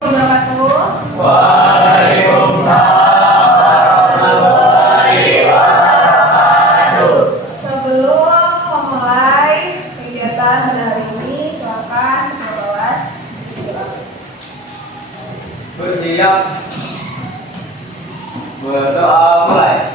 wabarakatuh. Waalaikumsalam warahmatullahi wabarakatuh. Sebelum memulai kegiatan pada hari ini, silakan kelas Bersiap. Berdoa mulai.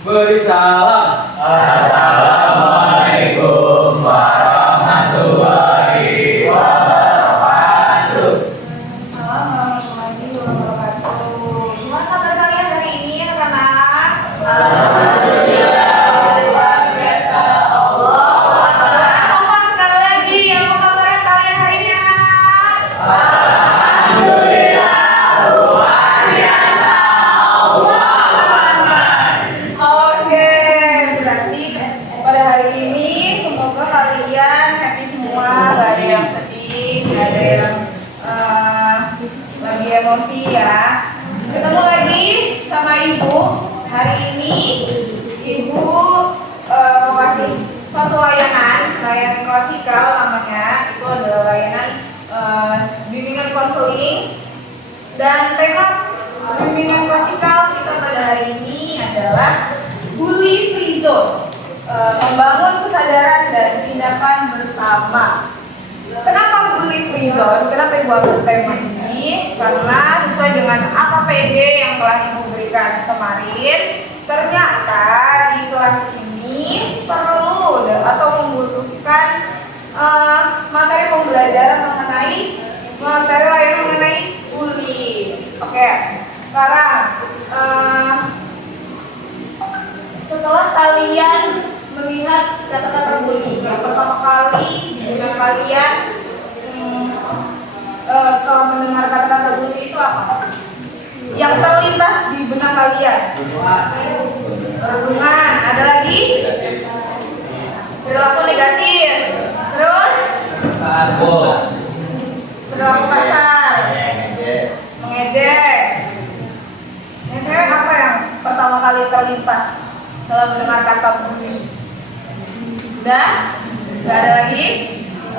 Beri salam. Assalamualaikum warahmatullahi wabarakatuh. Assalamualaikum warahmatullahi wabarakatuh. Gimana kabar kalian hari ini, anak-anak? Alhamdulillah luar biasa. Allah Kompak sekali lagi. Apa kabar kalian hari ini, anak-anak? Alhamdulillah luar biasa. Allah Oke, berarti pada hari ini semoga kalian happy semua, gak ada yang sedih, gak ada yang lagi emosi ya. Ketemu lagi sama ibu. Hari ini ibu mau kasih suatu layanan klasikal namanya. Itu adalah layanan bimbingan konseling. Dan tema bimbingan klasikal kita pada hari ini adalah bully free zone, membangun kesadaran dan tindakan bersama. Kenapa bully free zone? Kenapa ibu ambil tema ini? Karena sesuai dengan AKPD yang telah ibu berikan kemarin, ternyata di kelas ini perlu atau membutuhkan materi pembelajaran mengenai materi lain mengenai bully. Oke, sekarang setelah kalian melihat kata-kata bully yang pertama kali di benak kalian, kalau mendengar kata-kata bully itu apa? Yang terlintas di benak kalian? Perundungan. Ada lagi? Perilaku negatif. Terus? Perilaku kasar. Mengejek. Yang cewek apa yang pertama kali terlintas setelah mendengar kata bully? Udah? Gak ada lagi?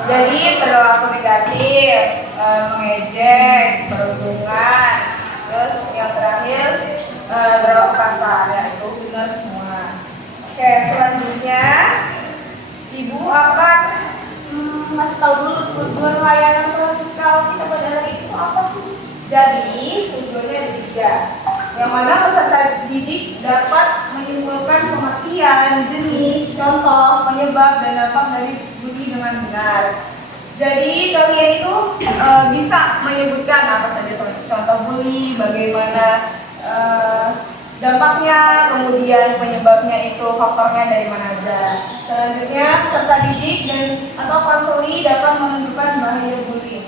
Jadi perilaku negatif, mengejek, perundungan, terus yang terakhir perilaku kasar, ya itu benar semua. Oke, selanjutnya ibu akan masih tahu dulu tujuan layanan klasikal kita pada hari itu apa sih? Jadi tujuannya ada 3, yang mana peserta didik dapat menyimpulkan pengertian, jenis, contoh, penyebab, dan dampak dari bully dengan benar. Jadi kalian itu bisa menyebutkan apa saja contoh bully, bagaimana dampaknya, kemudian penyebabnya itu faktornya dari mana aja. Selanjutnya peserta didik dan atau konseli dapat menentukan bahaya bullying.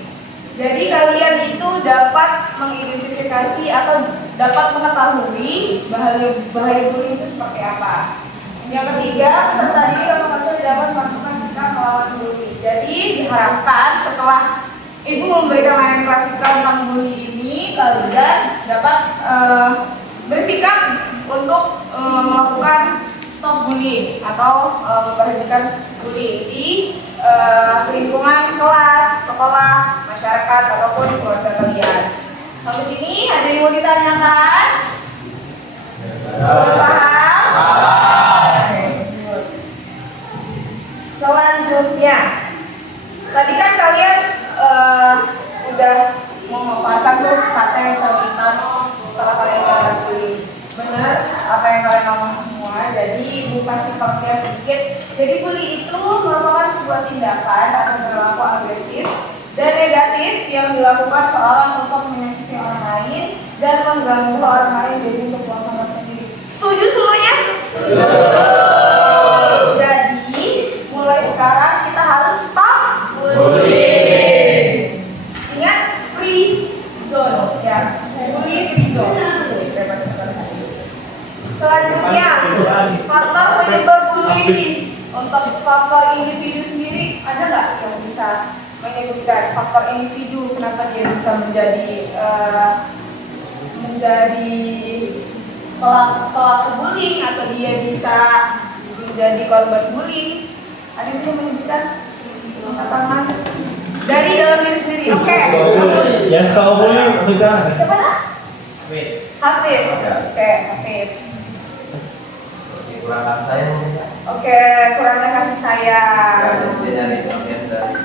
Jadi kalian itu dapat mengidentifikasi atau dapat mengetahui bahaya bullying itu seperti apa. Yang ketiga, peserta didik atau mahasiswa dapat melakukan sikap melawan bully. Jadi diharapkan setelah ibu memberikan layanan klasikal tentang bully ini, kalian dapat bersikap untuk melakukan stop bullying atau memberhentikan bullying di lingkungan kelas, sekolah, masyarakat ataupun keluarga kalian. Habis ini ada yang mau ditanyakan? Sudah paham? Selanjutnya, tadi kan kalian udah memaparkan tuh kata yang terlintas setelah kalian melakukan bullying. Benar apa yang kalian ngomong semua. Jadi ibu kasih pengertian sedikit. Jadi bully itu merupakan sebuah tindakan atau perilaku agresif dan negatif yang dilakukan seorang untuk menyakiti orang lain dan mengganggu orang lain jadi untuk kepuasan sendiri. Setuju semuanya? Jadi mulai sekarang kita harus stop bullying. Ingat free zone ya, bully free zone. Selanjutnya, faktor penyebab bullying. Untuk faktor individu sendiri, ada nggak yang bisa menyebutkan faktor individu kenapa dia bisa menjadi pelaku bullying atau dia bisa menjadi korban bullying? Ada yang bisa menyebutkan tangan dari dalam diri sendiri? Oke. Yang tahu bullying atau jangan? Siapa nak? Hafid. Oke, Hafid. Kurangkan saya mungkin. Oke, kurangnya kasih sayang. Dia nyari konten dari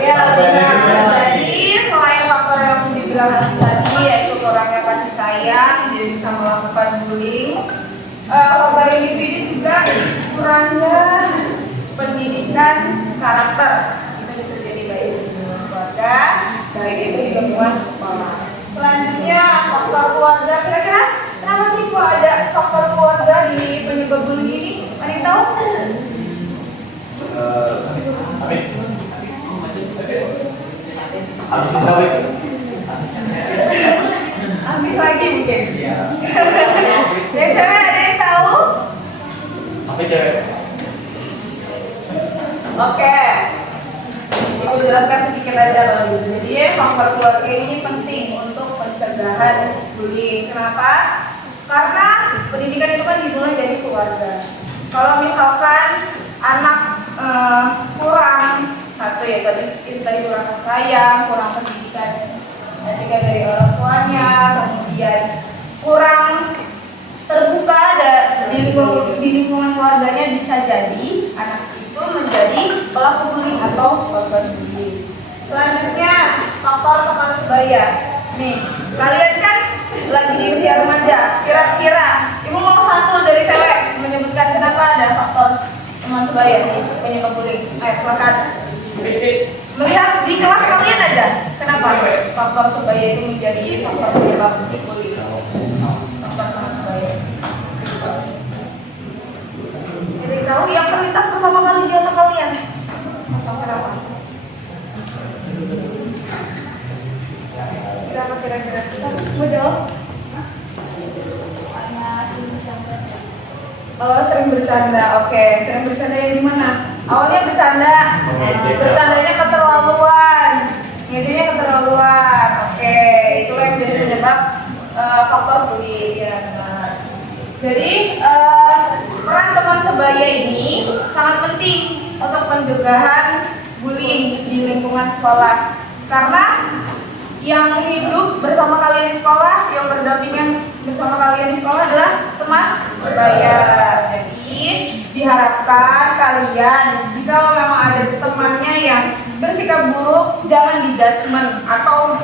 Ya, benar. Jadi selain faktor yang dibilang tadi yaitu kurangnya kasih sayang, dia bisa melakukan bullying. Faktor individu juga kurangnya pendidikan karakter. Itu bisa jadi baik di lingkungan keluarga, baik itu di lingkungan sekolah. Selanjutnya faktor keluarga. Kira-kira kenapa sih kok ada faktor keluarga di penyebab bullying ini? Ada yang tahu? habis sampai Habis lagi mungkin. Yang cewek ada yang tahu? apa cewek? Oke. Ibu jelaskan sedikit aja kalau gitu. Jadi faktor keluarga ini penting untuk pencegahan bullying. Kenapa? Karena pendidikan itu kan dimulai dari keluarga. Kalau misalkan anak kurang satu ya tadi kurang kasih sayang, kurang pendidikan etika dari orang tuanya, kemudian kurang terbuka di lingkungan keluarganya, bisa jadi anak itu menjadi pelaku bullying atau korban bullying. Selanjutnya faktor teman sebaya. Nih, kalian kan lagi di usia remaja. Kira-kira ibu mau satu dari cewek menyebutkan kenapa ada faktor teman sebaya nih penyebab bullying. Ayo silakan. Melihat di kelas kalian aja, kenapa faktor sebaya itu menjadi faktor penyebab bullying? Faktor teman sebaya. Jadi tahu yang terlintas pertama kali di otak kalian? Kenapa? Kenapa kira-kira? Mau jawab? Oh, sering bercanda. Oke, sering bercanda yang gimana? Awalnya bercandanya keterlaluan, ngejeknya keterlaluan. Oke, itulah yang jadi penyebab faktor bullying ya, benar. Jadi peran teman sebaya ini sangat penting untuk pencegahan bullying di lingkungan sekolah, karena yang hidup bersama kalian di sekolah, yang berdampingan bersama kalian di sekolah adalah teman sebaya. Jadi diharapkan kalian jika memang ada temannya yang bersikap buruk, jangan di-judgment atau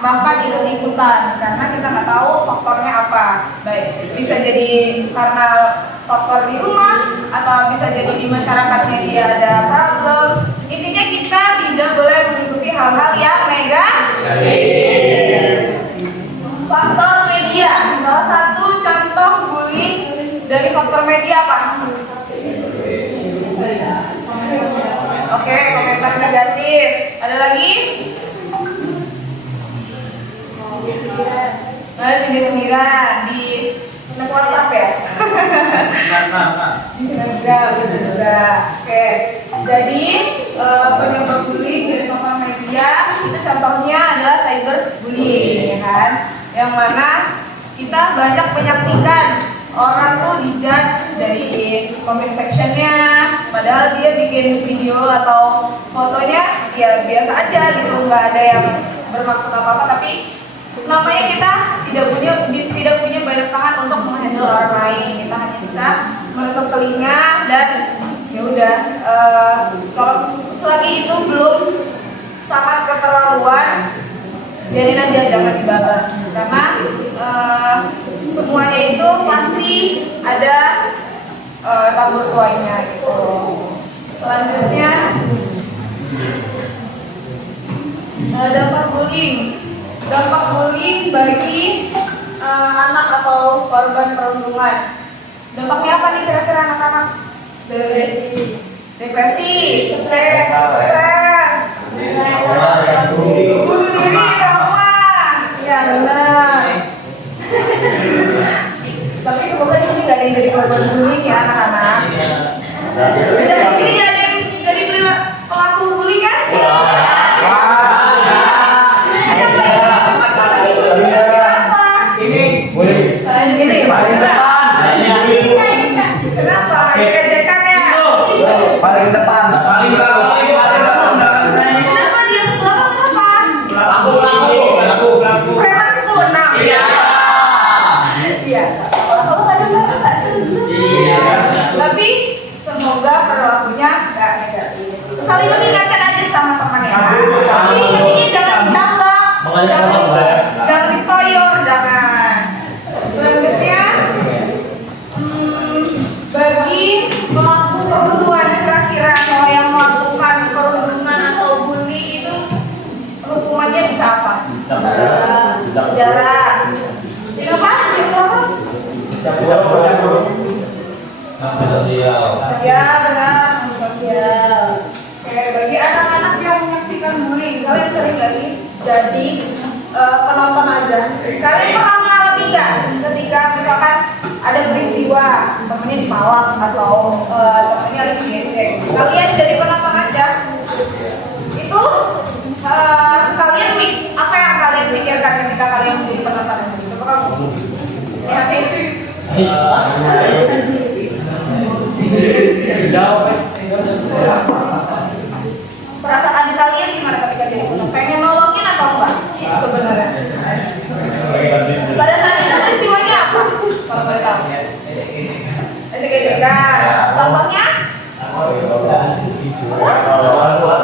bahkan ikut-ikutan, karena kita nggak tahu faktornya apa. Baik, bisa jadi karena faktor di rumah atau bisa jadi di masyarakatnya dia ada problem. Intinya kita tidak boleh mengikuti hal-hal yang negatif. Faktor media, salah satu contoh bullying dari faktor media apa? Oke, komentar negatif. Ada lagi? Nah, sindir-sindiran di snap WhatsApp ya. Enggak, bisa juga. Oke. Jadi penyebab bullying dari sosial media itu contohnya adalah cyberbullying, ya kan? Yang mana kita banyak menyaksikan orang tuh dijudge dari comment sectionnya, padahal dia bikin video atau fotonya ya biasa aja gitu, nggak ada yang bermaksud apa-apa, tapi namanya kita tidak punya banyak tangan untuk menghandle orang lain, kita hanya bisa menutup telinga dan ya udah kalau selagi itu belum sangat keterlaluan, biarin aja, jangan dibalas, karena semuanya itu pasti ada tabur tuanya gitu. Selanjutnya dampak bullying bagi anak atau korban perundungan. Dampaknya apa nih kira-kira anak-anak? Depresi, stres, bunuh diri, trauma. Ya benar. Tapi semoga di sini nggak ada yang jadi korban bullying ya anak-anak. Di sini nggak ada yang jadi pelaku bullying kan? Kenapa? Ejekan ya? Paling depan. Paling belakang. Kenapa dia ke belakang? Kenapa? Pelaku. Preman 10-6. Iya. Kalau nggak ada nggak seru. Tapi semoga perilakunya nggak negatif. Saling mengingatkan aja sama temannya. Tapi intinya jangan dijambak, jangan ditoyor, jangan. Selanjutnya bagi pelaku perundungan, kira-kira kalau yang melakukan perundungan atau bully itu hukumannya bisa apa? Penjara. Kenapa? Ya benar, sosial. Oke, bagi anak-anak yang menyaksikan bullying, kalian sering nggak sih jadi penonton aja? Kalian pernah mengalami nggak ketika misalkan ada peristiwa temennya dipalak atau temennya lagi gede, kalian jadi penonton aja? Itu kalian apa yang kalian pikirkan ketika kalian menjadi penonton aja? Coba kamu. Ya, perasaan kalian gimana ketika jadi penonton? Pengen nolongin atau enggak sebenarnya? Pada saat itu peristiwanya apa? Kalau boleh tahu. Contohnya? Orang tua.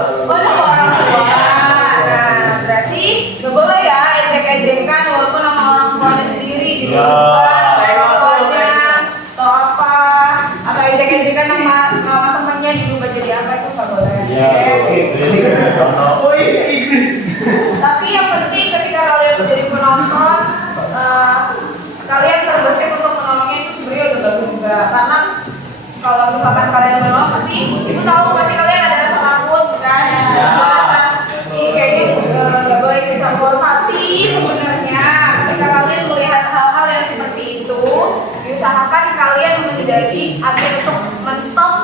Nah, berarti gak boleh ya ejek-ejekan walaupun nama orang tuanya sendiri di rumah, orang tuanya atau apa, atau ejek-ejekan nama temannya diubah jadi apa, itu gak boleh. Tapi yang penting ketika kalian menjadi penonton, kalian terbersih untuk menolongnya, itu sebenarnya udah bagus juga. Karena kalau misalkan kalian menolong, pasti ibu tahu pasti kalian ada rasa takut kan, rasa kayaknya nggak boleh dicampur. Tapi sebenarnya ketika kalian melihat hal-hal yang seperti itu, diusahakan kalian menjadi agen untuk menstop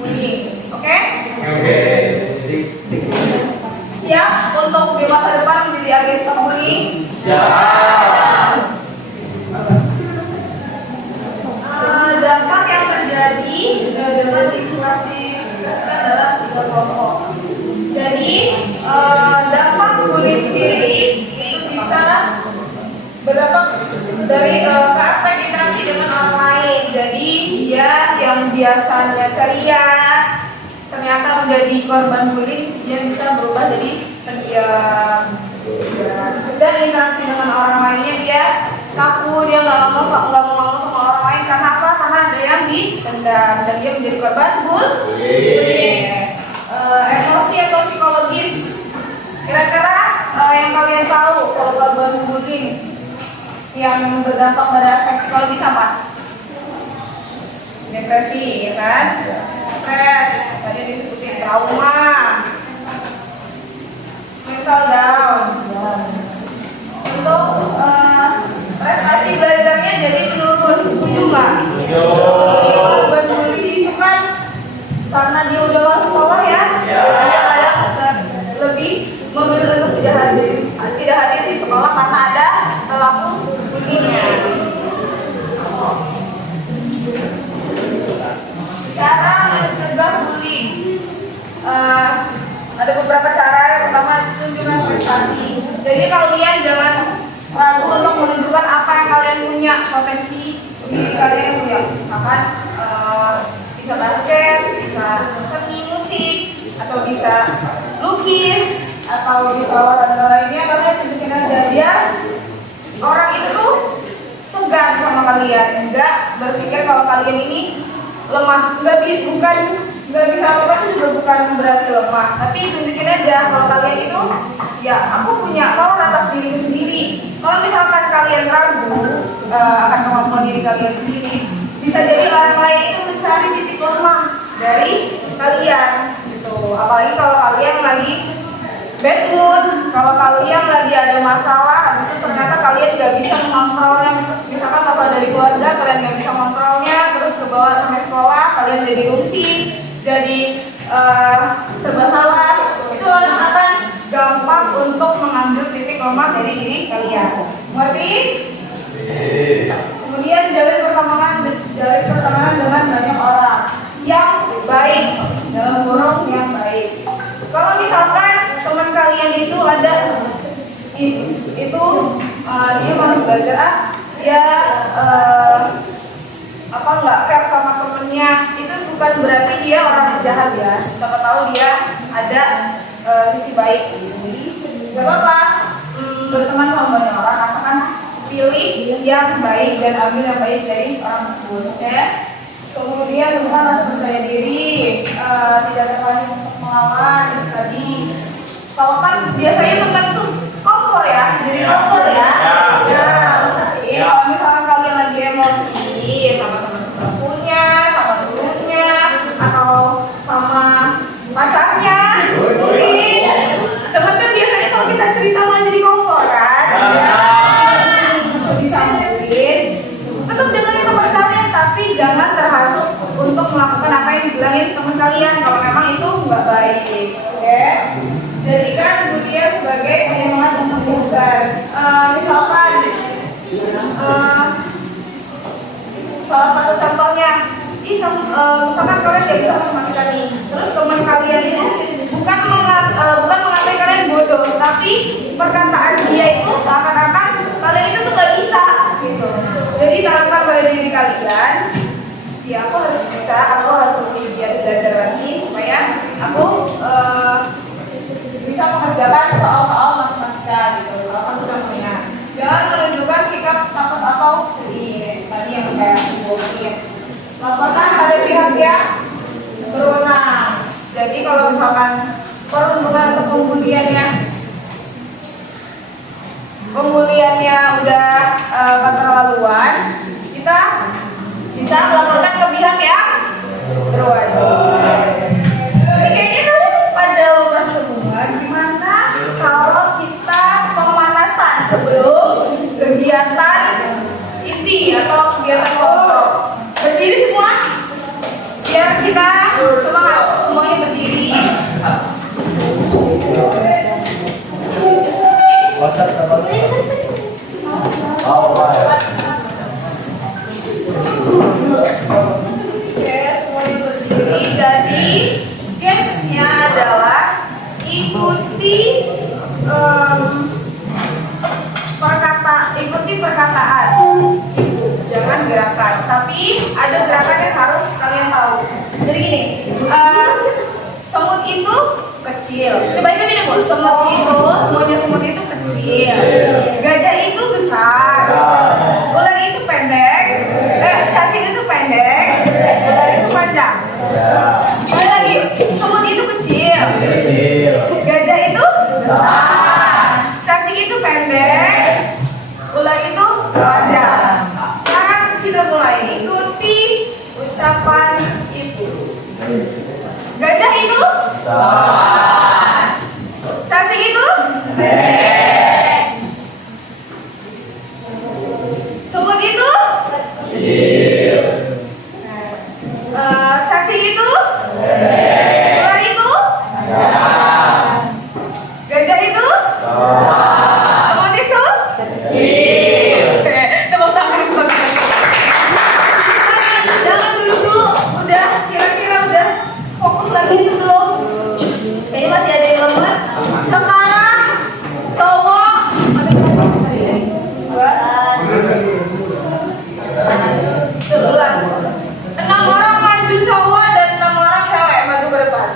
bullying. Oke? Siap untuk di masa depan menjadi agen stop bullying? Dampak yang terjadi dengan diklasifikasikan dalam 3 kelompok. Jadi dampak bullying sendiri itu bisa berdampak dari ke aspek interaksi dengan orang lain. Jadi dia yang biasanya ceria ternyata menjadi korban bullying, dia bisa berubah jadi pendiam. Dan interaksi dengan orang lainnya dia kaku, dia nggak mau ngomong sama orang lain. Karena apa? Karena ada yang dipendam dan dia menjadi korban bullying. Emosi atau psikologis, kira-kira yang kalian tahu kalau korban bullying yang berdampak pada aspek psikologis apa? Depresi, ya kan? Stres, tadi disebutin trauma, mental down. Untuk nggak? Beban bully itu kan karena dia udah lulus sekolah ya. Kadang-kadang lebih memilih untuk tidak hadir di sekolah karena ada pelaku bullyingnya. Cara mencegah bullying. Ada beberapa cara. Yang pertama, tunjukkan prestasi. Jadi kalian jangan ragu untuk menunjukkan apa yang kalian punya, potensi diri kalian yang punya. Misalkan bisa basket, bisa seni musik, atau bisa lukis, atau bisa olahraga lainnya. Kalian tunjukin aja dia. Orang itu segan sama kalian, enggak berpikir kalau kalian ini lemah, nggak bisa apa-apa itu juga bukan berarti lemah, tapi tunjukin aja kalau kalian itu ya aku punya power atas diri sendiri. Kalau misalkan kalian ragu akan kemampuan diri kalian sendiri, bisa jadi orang lain itu mencari titik lemah dari kalian gitu. Apalagi kalau kalian lagi bad mood, kalau kalian lagi ada masalah, habis itu ternyata kalian nggak bisa mengontrolnya. Misalkan masalah dari keluarga, kalian nggak bisa mengontrolnya, terus ke bawah sampai sekolah, kalian jadi rusi, jadi serba salah. Itu orang akan gampang untuk mengambil titik lemah dari diri kalian. Mengerti? Kemudian jalin pertemanan dengan banyak orang yang baik, dalam kurung yang baik. Kalau misalkan teman kalian itu ada dia mau belajar dia nggak care sama temennya, itu bukan berarti dia orang jahat ya. Siapa tahu dia ada sisi baik. Gak apa-apa berteman sama banyak orang, asalkan pilih yang baik dan ambil yang baik dari orang tersebut. Ya. Kemudian bukan rasa percaya diri, tidak terpanik untuk melawan tadi. Kalau kan biasanya teman tuh kompor ya, jadi kompor ya. Kalau misalkan kalian lagi emosi sama teman sepupunya, sama gurunya, atau sama pacarnya, teman kan biasanya kalau kita cerita malah jadi kompor kan. Disambungin, tetap dengerin teman kalian, tapi jangan terhasut untuk melakukan apa yang dibilangin teman kalian kalau memang itu nggak baik. Oke? Jadikan dia sebagai penyemangat untuk sukses. Misalkan salah satu contohnya, misalkan kalian tidak bisa matematika nih, terus teman kalian itu bukan mengatai kalian bodoh, tapi perkataan dia itu seakan-akan kalian itu tuh nggak bisa gitu. Jadi tanamkan pada diri kalian, ya aku harus bisa, aku harus lebih giat belajar lagi supaya aku bisa mengerjakan soal-soal matematika gitu. Salah satu contohnya. Jangan menunjukkan sikap takut atau sedih. Tadi yang kayak mungkin laporkan pada pihak yang berwenang. Jadi kalau misalkan perundungan atau pembuliannya udah keterlaluan, kita bisa melaporkan ke pihak yang berwajib. Kayaknya pada lupa semua. Gimana kalau kita pemanasan sebelum kegiatan inti atau kegiatan kelompok? Berdiri semua, biar kita semangat. Semuanya berdiri. Oke, semuanya berdiri. Jadi gamesnya adalah ikuti perkataan, jangan gerakan. Tapi ada gerakan yang harus kalian tahu. Jadi gini, semut itu kecil. Coba ikutin ya Bu. Semut itu kecil. Gajah itu besar. Ular itu pendek. Cacing itu pendek. Ular itu panjang. Sekali lagi, semut itu kecil. Gajah itu besar. Cacing itu pendek. Ular itu panjang. Sekarang kita mulai ikuti ucapan itu. Gajah itu besar. Cacing itu pendek. Semut itu kecil. Semut itu? Kecil. Oke, tepuk tangan buat mereka. Jangan dulu. Udah, kira-kira udah fokus lagi itu belum? Ini masih ada yang lemes. Sekarang cowok. Sebelah. 6 orang maju cowok dan 6 orang cewek maju ke depan.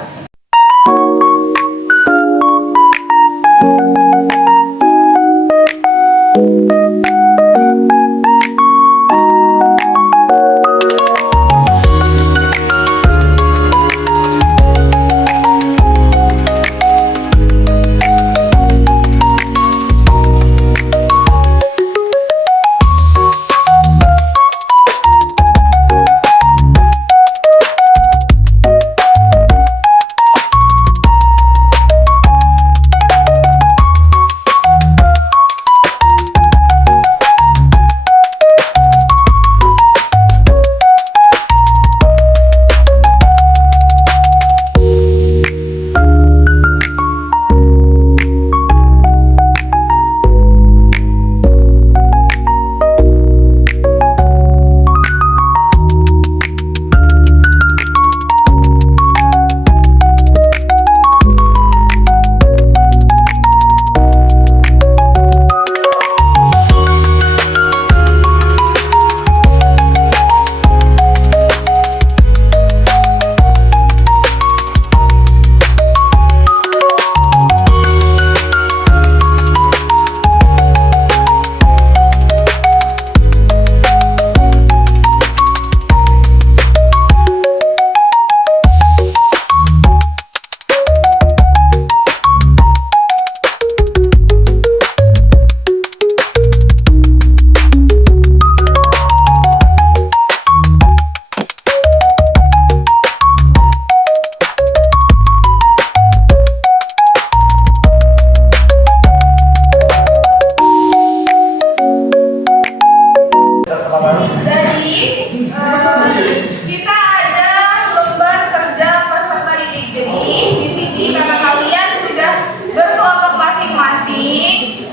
Kita ada lembar kerja peserta didik. Jadi di sini karena kalian sudah berkelompok masing-masing,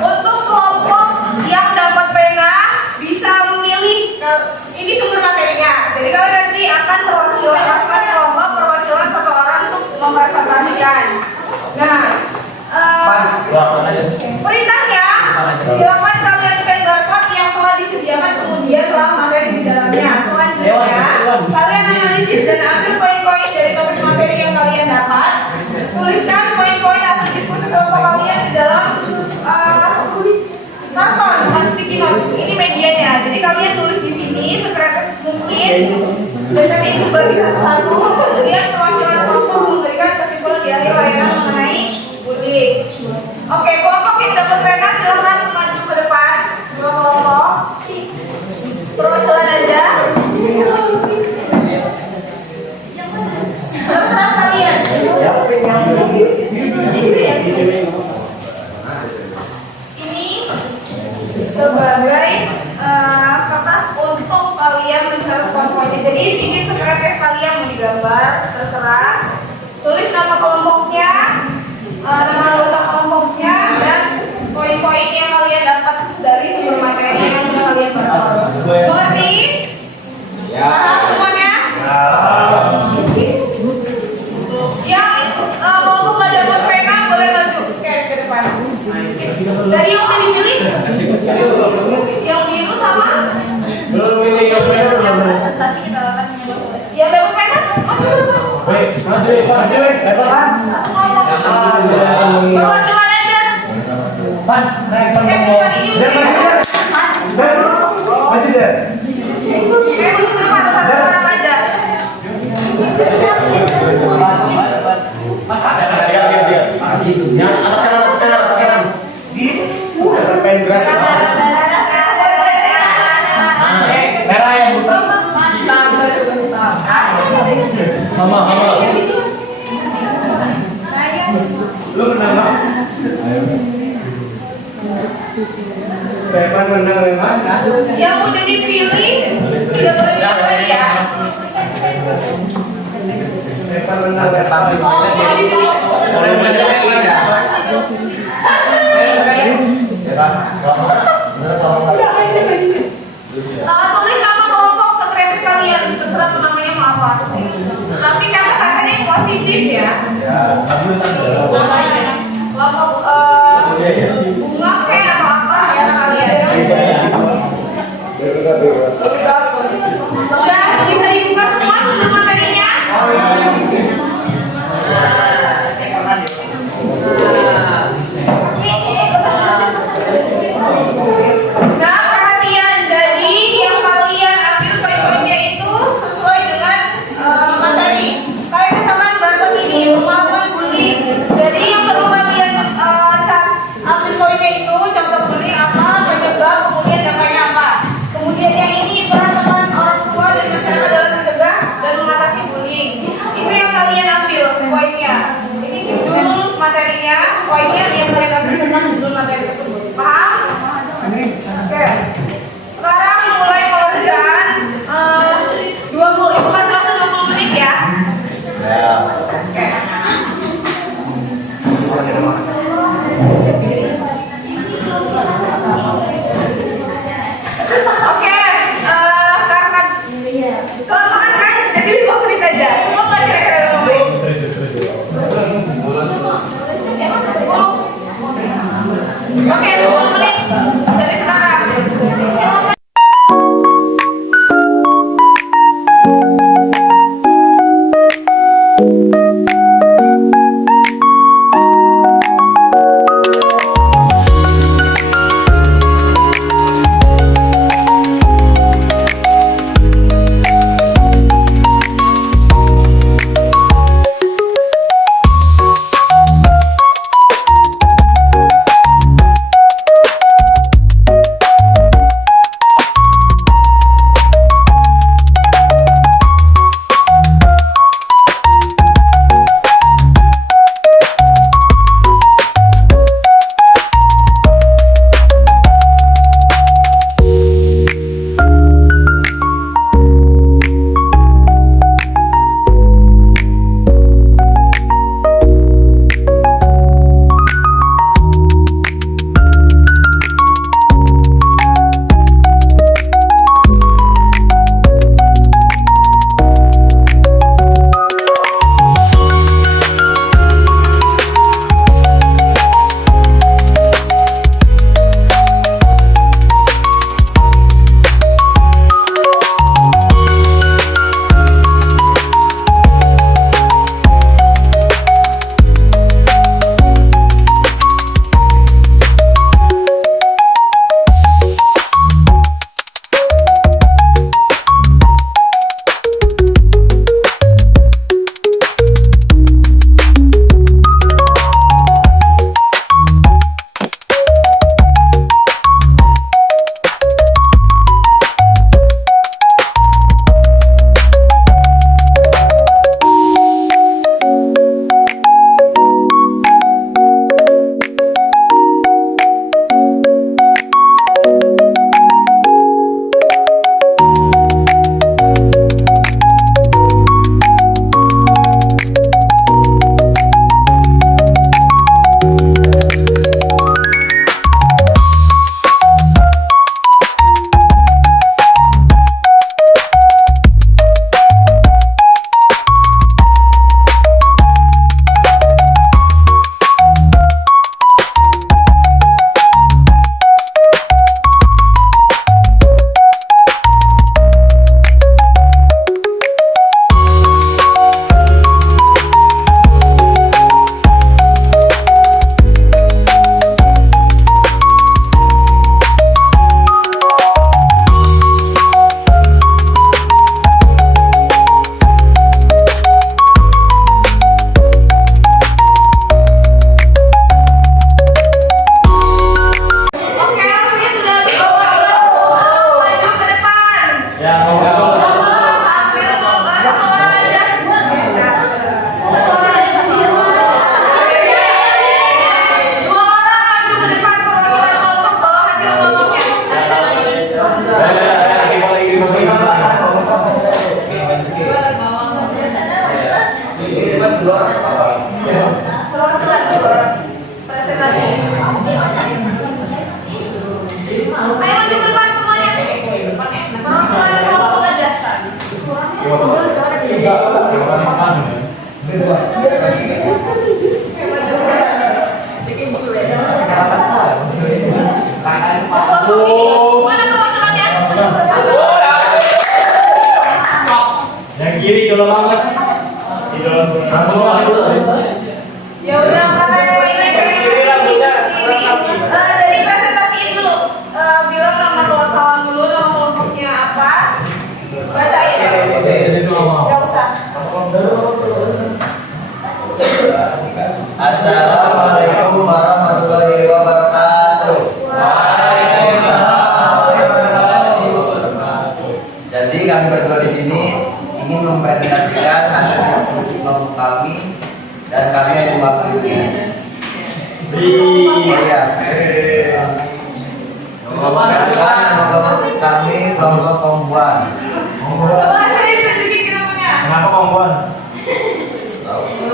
untuk kelompok yang dapat pena bisa memilih ini sumber materinya. Jadi kalian nanti akan perwakilan satu orang untuk mempresentasikan. Nah, perintahnya silakan kalian scan barcode yang telah disediakan kemudian telah materi di dalamnya. Selanjutnya kalian analisis dan ambil poin-poin dari topik materi yang kalian dapat. Tuliskan poin-poin hasil diskusi kelompok kalian di dalam karton sticky note. Ini medianya. Jadi kalian tulis di sini sekreatif mungkin. Dan nanti itu bagi satu-satu. Kemudian perwakilan kelompok memberikan kesimpulan di akhir layanan mengenai bullying. Oke, kelompok yang dapat pena silakan maju ke depan. Kelompok perwakilan aja. Terserah kalian. Ini sebagai kertas untuk kalian mencatat poin-poinnya. Jadi ini sekreatif kalian mau digambar, terserah. Tulis nama kelompoknya, nama anggota kelompoknya, dan poin-poin yang kalian dapat dari sumber materi yang sudah kalian baca. Mengerti? Ya. Semuanya? Yang kelompok nggak dapat pena boleh maju scan ke depan. Dari yang udah dipilih? Yang biru sama? Belum ini yang benar. Yang dapat pena? Maju ke depan. Maju. Perwakilan aja. Pan, naik pan. Maju deh. Maju ke depan, satu orang aja. Merah yang besar. Mama. Lu menang nggak? Pepan menang memang. Yang udah dipilih tidak boleh diambil ya. Pepan menang. Oh, mau dipilih. bunga kayak atau apa ya kalian? Udah bisa dibuka semua sebelum materinya? Nah, perhatian. Jadi yang kalian ambil poin-poinnya itu sesuai dengan materi. Kayak misalkan bantu ini kemampuan bullying. Jadi yang perlu kalian ambil poinnya itu contoh bullying apa, penyebab, kemudian dampaknya apa. Kemudian yang ini peran teman orang tua dan masyarakat dalam mencegah dan mengatasi bullying. Itu yang kalian ambil poinnya. Ini judul materinya, poinnya yang kalian ambil tentang judul materi tersebut. Paham? Oke. Sekarang mulai pengerjaan 20. Ibu kasih waktu 20 menit ya. Oke. Oke, karena kelamaan kan, jadi 5 menit aja. Semua nggak kira-kira 5 menit. 10. Oke, 10 menit dari sekarang. Iya. Kami kelompok Kongguan. Coba saya tunjukin namanya. Kenapa Kongguan? Oke.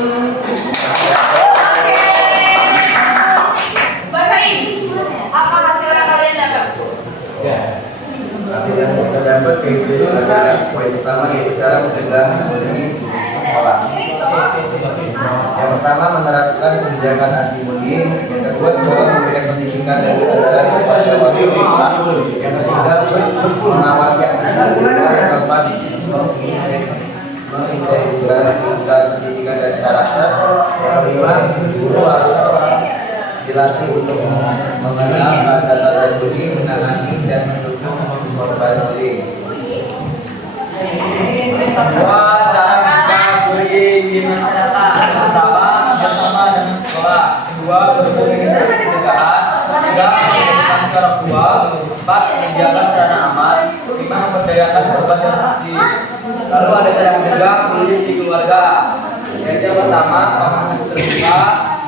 Basahin. Apa hasil yang kalian dapat? Ya. Hasil yang kita dapat yaitu ada poin pertama yaitu cara mencegah bullying di sekolah. Yang pertama menerapkan kebijakan anti bullying. Yang kedua sekolah memberikan pendidikan dan kesadaran kepada warga sekolah. Yang ketiga mengawasi aktivitas siswa. Yang keempat mengintegrasikan pendidikan dan masyarakat. Yang kelima guru harus dilatih untuk mengenal tanda-tanda bullying, menangani dan mendukung korban bullying. Dua, cara mencegah bullying di masyarakat. Pertama, bersama dengan sekolah. Kedua, berkomunikasi pencegahan. Tiga, mengedukasi orang tua. Empat, menyediakan sarana aman. Lima, memberdayakan korban dan saksi. Lalu ada cara mencegah bullying di keluarga. Yaitu yang pertama, komunikasi terbuka.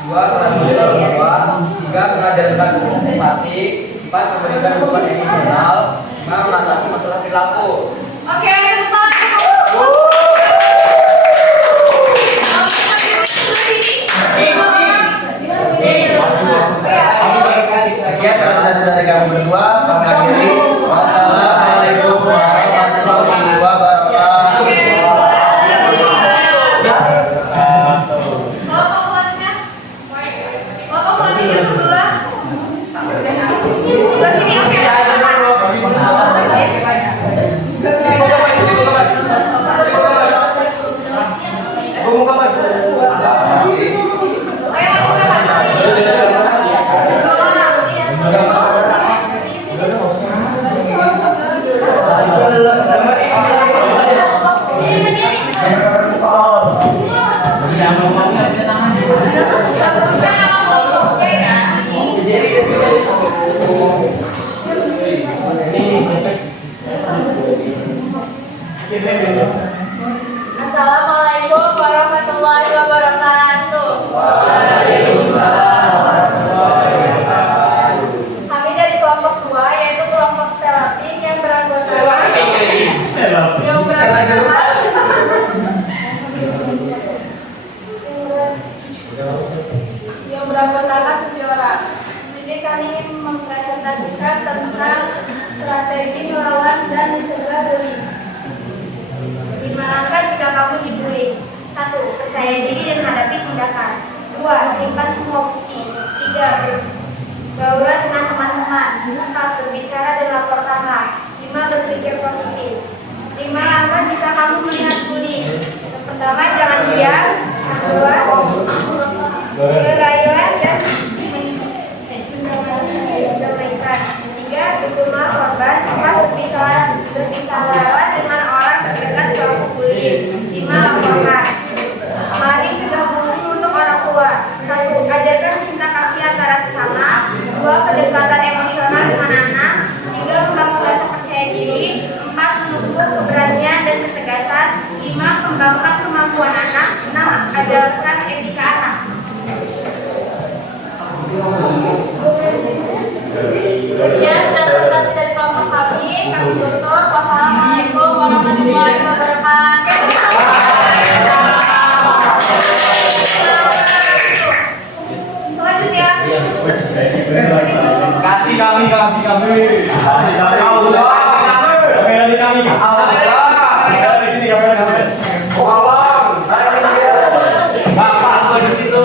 Dua, transparansi orang tua. Tiga, mengajarkan empati. Empat, memberikan dukungan emosional. Lima, mengatasi masalah perilaku. Oke, teman-teman. Sekian presentasi dari kami berdua. Kami akhiri. Wassalamualaikum warahmatullahi wabarakatuh. Kelompok selanjutnya. Kelompok selanjutnya sebelah. Sebelah sini, oke. Assalamualaikum warahmatullahi wabarakatuh. Kami dari kelompok 2 yaitu kelompok Stelaping yang beranggotakan tujuh orang. Di sini kami mempresentasikan tentang strategi melawan dan mencegah bullying. 5 langkah jika kamu dibully. 1. Percaya diri dan hadapi tindakan. 2. Simpan semua bukti. 3. Bergaul dengan teman-teman. 4. Berbicara dan laporkanlah. 5. Berpikir positif. 5 langkah jika kamu melihat bully. Yang pertama, jangan diam. Yang kedua, berlayuan dan mendamaikan. 3. Dukungan korban. 4. Berbicara dengan orang terdekat kalau bully. 5. Laporkan. Mari cegah bullying untuk orang tua. 1. Ajarkan cinta kasih antara sesama. 2. Kedekatan emosional dengan anak. 3. Membangun rasa percaya diri. 4. Menumbuh keberanian dan ketegasan. 5. Kembangkan kemampuan anak. 6. Ajarkan etika anak. Sekian presentasi dari kelompok kami. Kami tutup. Wassalamualaikum warahmatullahi wabarakatuh. Selanjutnya. Kasih kami. Allah. Kamera di kami. Kamera di sini, kamera di sini. Bapak gua di situ.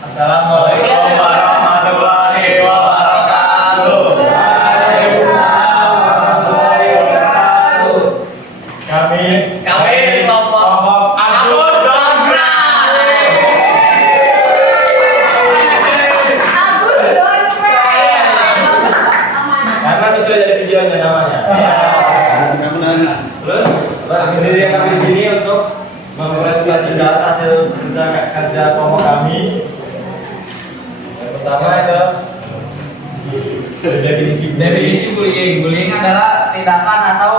Assalamualaikum warahmatullahi wabarakatuh. Kami di kelompok Agus Dongkrak. Karena sesuai dari tujuannya namanya. Terus, ini yang kami di sini untuk mempresentasikan hasil kerja kelompok kami. Yang pertama itu definisi bullying. Bullying adalah tindakan atau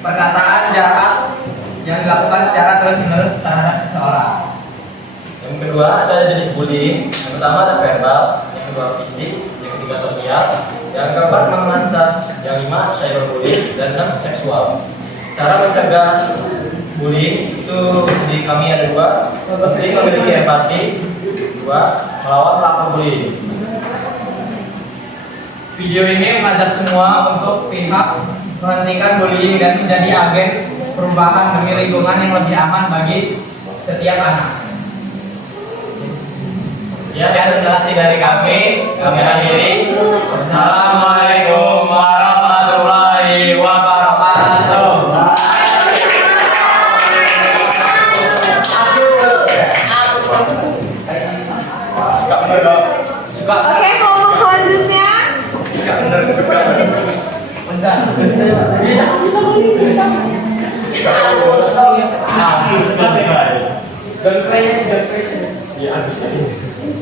perkataan jahat yang dilakukan secara terus-menerus terhadap seseorang. Yang kedua ada jenis bullying. Yang pertama ada verbal, yang kedua fisik, yang ketiga sosial, yang keempat mengancam, yang lima cyberbullying, dan enam seksual. Cara mencegah bullying itu di kami ada dua, penting memiliki empati, dua melawan pelaku bullying. Video ini mengajak semua untuk pihak menghentikan bullying dan menjadi agen perubahan demi lingkungan yang lebih aman bagi setiap anak. Ya, dan terima dari kami akhiri. Assalamualaikum warahmatullahi wabarakatuh. Suka Oke, kelompok selanjutnya. suka.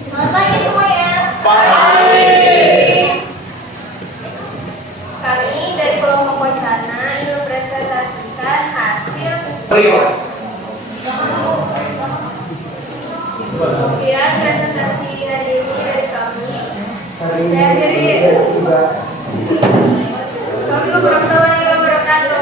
Selamat pagi semuanya. Kami dari kelompok Wacana ingin mempresentasikan hasil kemudian presentasi hari ini dari kami. Saya diri. Assalamualaikum warahmatullahi wabarakatuh.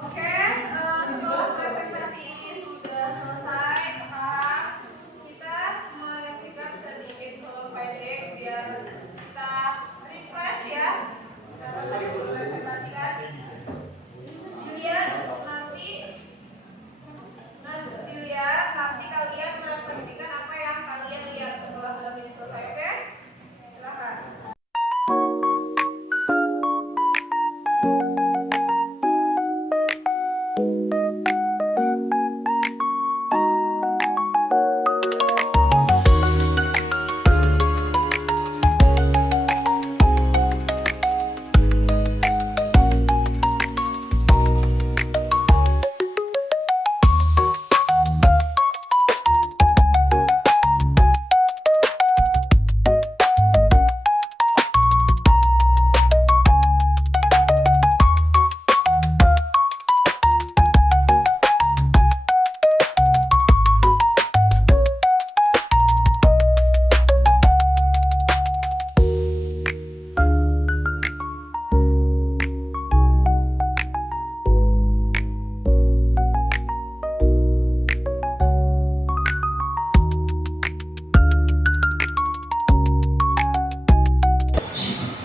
Oke, setelah presentasi ini sudah selesai, sekarang kita menyaksikan sedikit film pendek biar kita refresh ya. Karena tadi belum presentasikan. Dilihat nanti kalian merefleksikan apa yang kalian lihat setelah film ini selesai, oke? Silakan.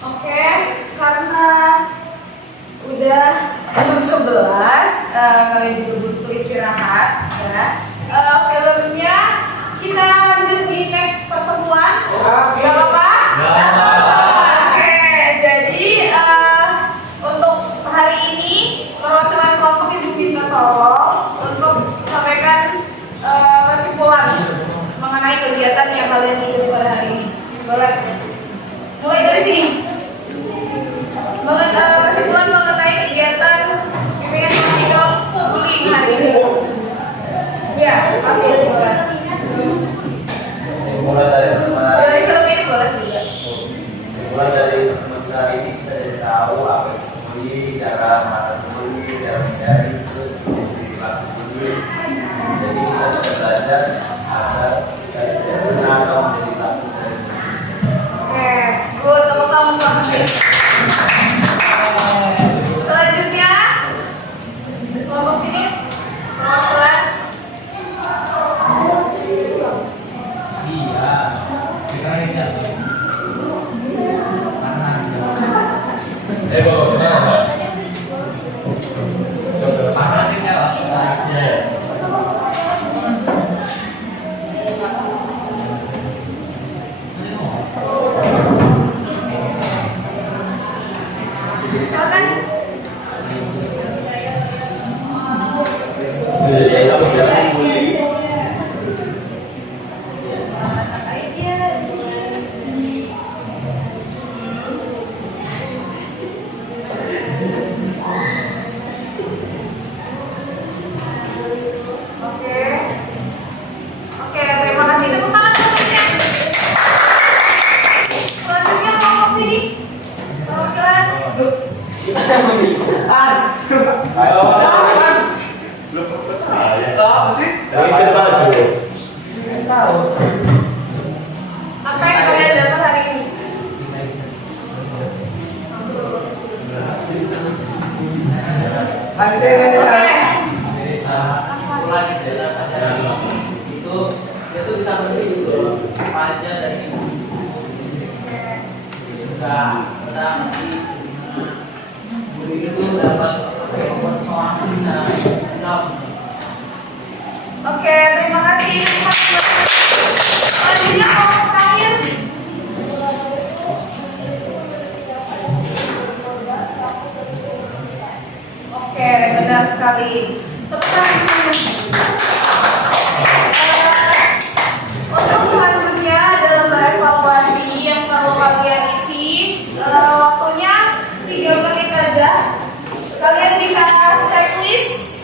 Oke, karena udah jam 11, kalian juga butuh istirahat ya. Filmnya kita lanjut di next pertemuan. Gak apa-apa? Oke, jadi untuk hari ini perwakilan kelompok ibu minta tolong untuk sampaikan kesimpulan mengenai kegiatan yang kalian ikuti pada hari ini. Boleh? Mulai dari sini. Kesimpulan mengenai kegiatan bimbingan sosial bullying hari ini. Ya, oke, boleh. Mulai dari pertemuan hari Dari film ini boleh juga. mulai dari pertemuan hari ini kita jadi tahu apa itu bullying, cara mengatasi bullying, cara menghindari, terus menjadi pelaku bullying. Jadi kita bisa belajar agar kita tidak pernah atau menjadi pelaku dari bullying. Oke, good. Tepuk tangan untuk kami. Selanjutnya, kelompok sini perwakilan. Iya. Sekarang ini apa? Panas ini apa? Ayo. Mikir maju. Apa yang kalian dapat hari ini? Oke. Sekolah di daerah ajaran itu dia tuh bisa beli gitu apa aja dari ibu suka pernah nanti beli itu dapat membuat seseorang bisa enam. Oke, terima kasih. Selanjutnya kelompok terakhir. Oke, benar sekali. Tepuk tangan. Untuk selanjutnya adalah evaluasi yang perlu kalian isi. Waktunya 3 menit aja. Kalian bisa checklist.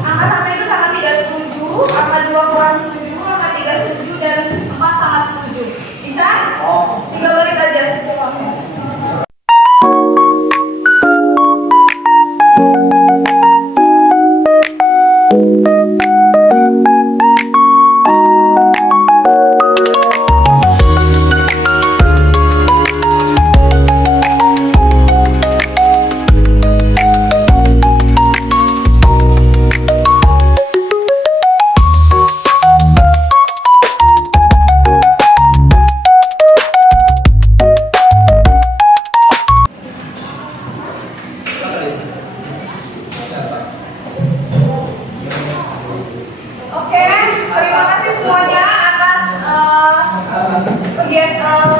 Angka 1 itu sangat tidak setuju, angka 2 kurang setuju, angka 3 setuju, dan 4 sangat setuju. Bisa? 3 menit aja. Oke, terima kasih semuanya atas kegiatan